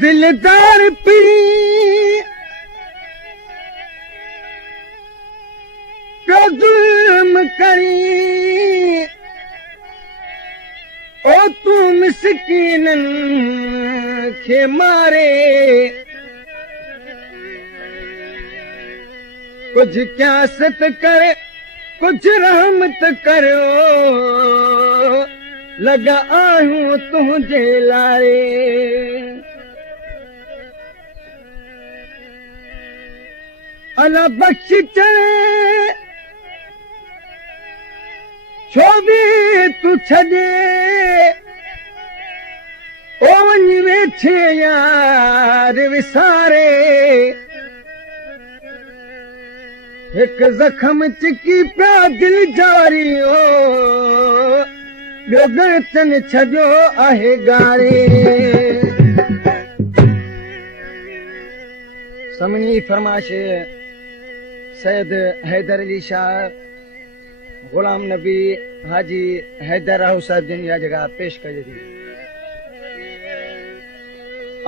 दिलदार पी जुल्म करी ओ तू मिसकीननि खे मारे कुझु क्यासत करे कुझु रहमत करियो लॻा आहियूं तुंहिंजे लारे अला बख़्श चए छो बि तूं छॾे ओ वञी वेठे यार विसारे हिकु ज़ख़्म चिकी पिया दिल जारी ओ ॿियो गणतन छॾियो आहे गारे समनी फरमाइश सैयद हैदर अली शाह गुलाम नबी हाजी हैदर राहू साहिब जिन इहा जॻह पेश कजे थी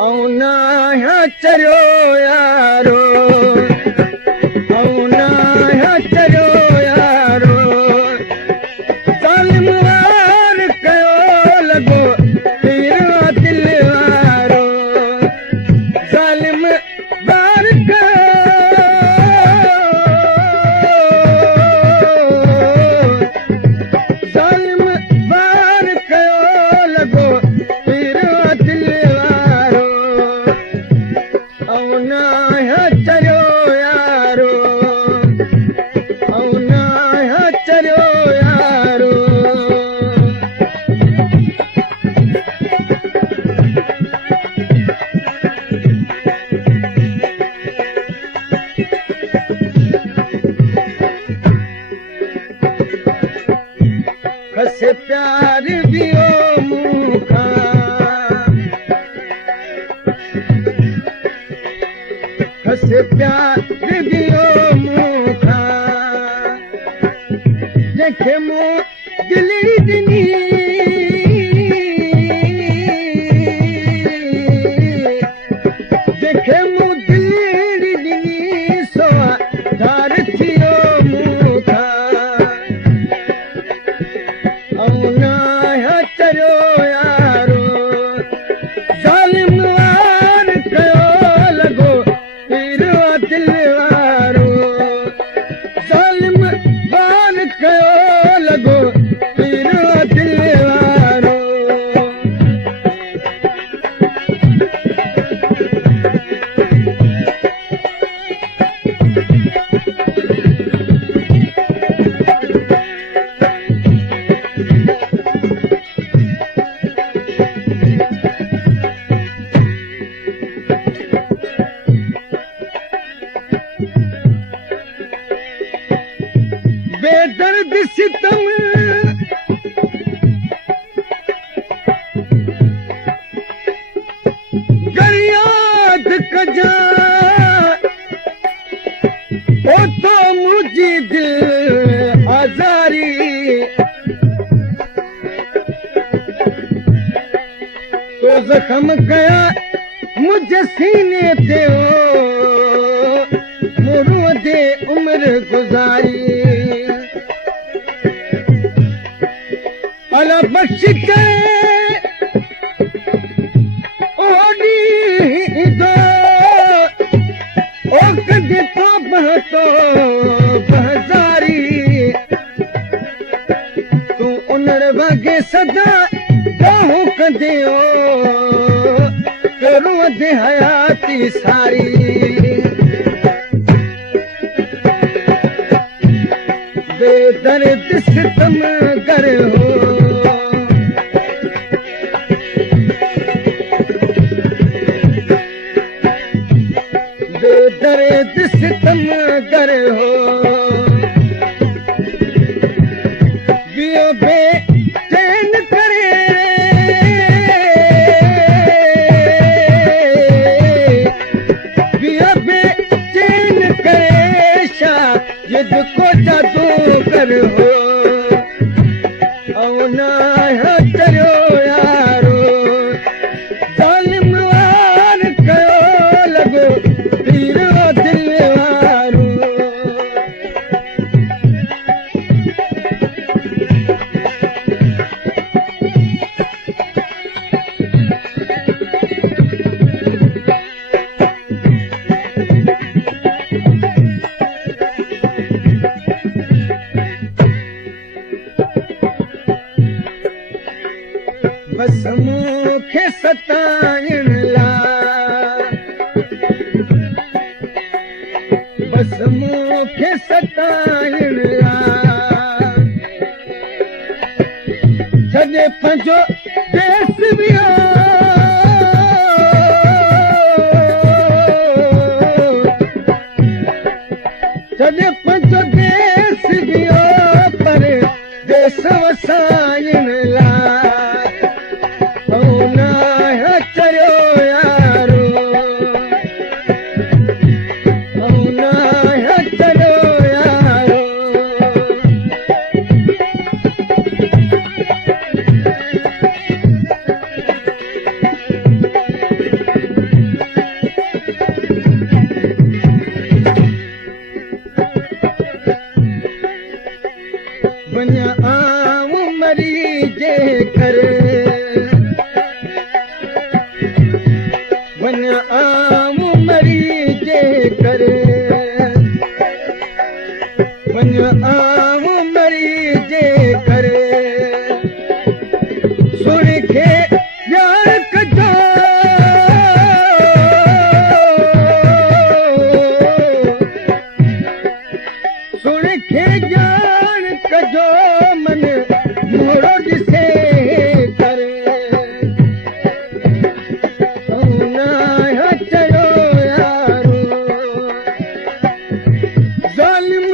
ऐं नाया चरियो यारो ऐं नाया चरियो यारो ज़ालिम वार कयो लॻो पीर दिल वारो ज़ालिम वार खसे प्यार दियो मूंखा खसे प्यार दियो मूंखा जंहिंखे मूं दिली ॾिनी जंहिंखे मूं दिली ॾिनी सो धार थियो मूंखा नाया चरियो यारो ज़ालिम वार कयो लॻो पीर दिल वारो ज़ालिम वार कयो लॻो पीर दिल वारो बेदर्द सितम गरियाद कजा ओ तो मुझी दिल आजारी तो ज़ख़्म कया मुझे सीने ते मुरूं दे उम्र गुज़ारी अला बख़्श करे ओडी दो ओ कदे तो बहतो बहजारी तू उनर वगे सदा बाहू कदे ओ करू दे हयाती सारी बेदर्द सितम कर हो बेदर्द सितम कर हो बियो बेचैन करे बियो बेचैन करे शायद को जादू कर हो ऐं नाया चरियो यारो ज़ालिम वार बस मूंखे सताइण लाइ बस मूंखे सताइण लाइ छॾे पंहिंजो देश वियो छॾे पंहिंजो देश वियो पर देश वसाइण लाइ न चरियो यारो न चरियो यारो वञा आऊं मरी जे करे वञा आऊं मरी जे करे वञा आऊं मरी जे करे सुण खे यार कजो सुण खे ॼाण कजो मन मोड़ो ॾिसे करे चयो यारो ज़ालिम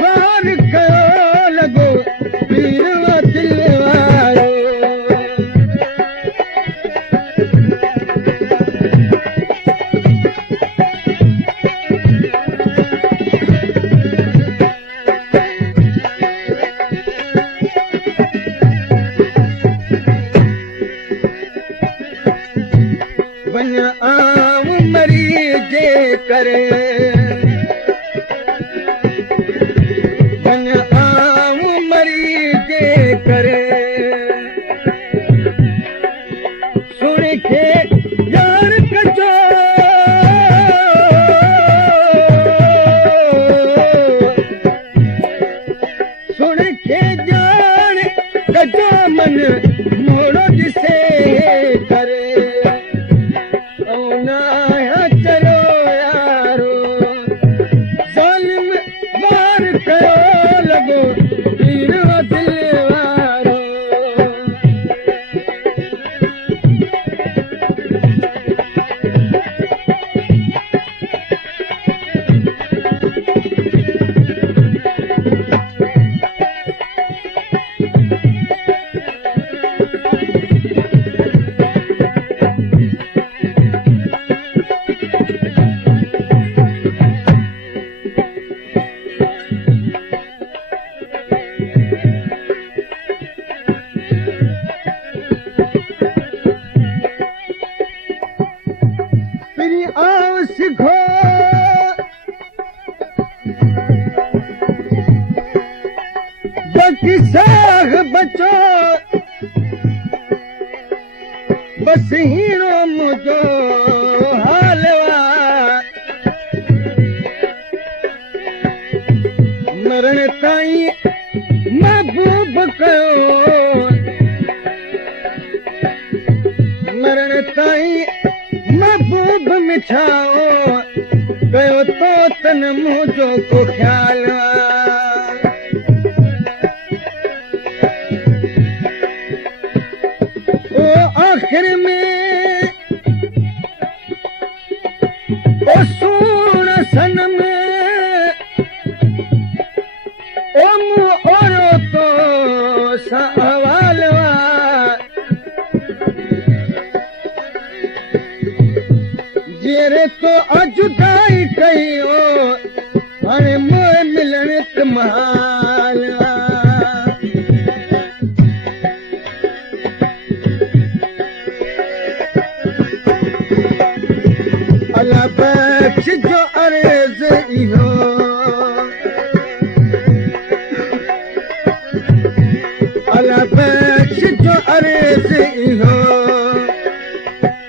वार कयो लॻो पीर दिल वारो वञा आऊं मरी जे करे वञा आऊं मरी जे करे सुण खे यार कजो सुण खे ॼाण कजो मन मोड़ो ॾिसे करे चलो यारो ज़ालिम वार कयो लॻो पीर दिल वारो तेरी आओ सिखो बाकी साग बचो बस हीरो मुझो हालवा मरण ताईं महबूब कयो मरण ताईं महबूब मिठाओ कयो तो तन मुझो को ख्याल ओ आखिर में ओ सुन सनम ओ मु औरो तो सवाल जेरे तो अजुदाई कयो हाणे मोए मिलण त महाल अल्लाह बख्श जो अर्ज़ इहो अल्लाह बख्श जो अर्ज़ इहो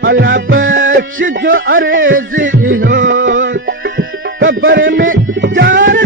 अल्लाह बख्श जो अर्ज़ इहो कब्र में चार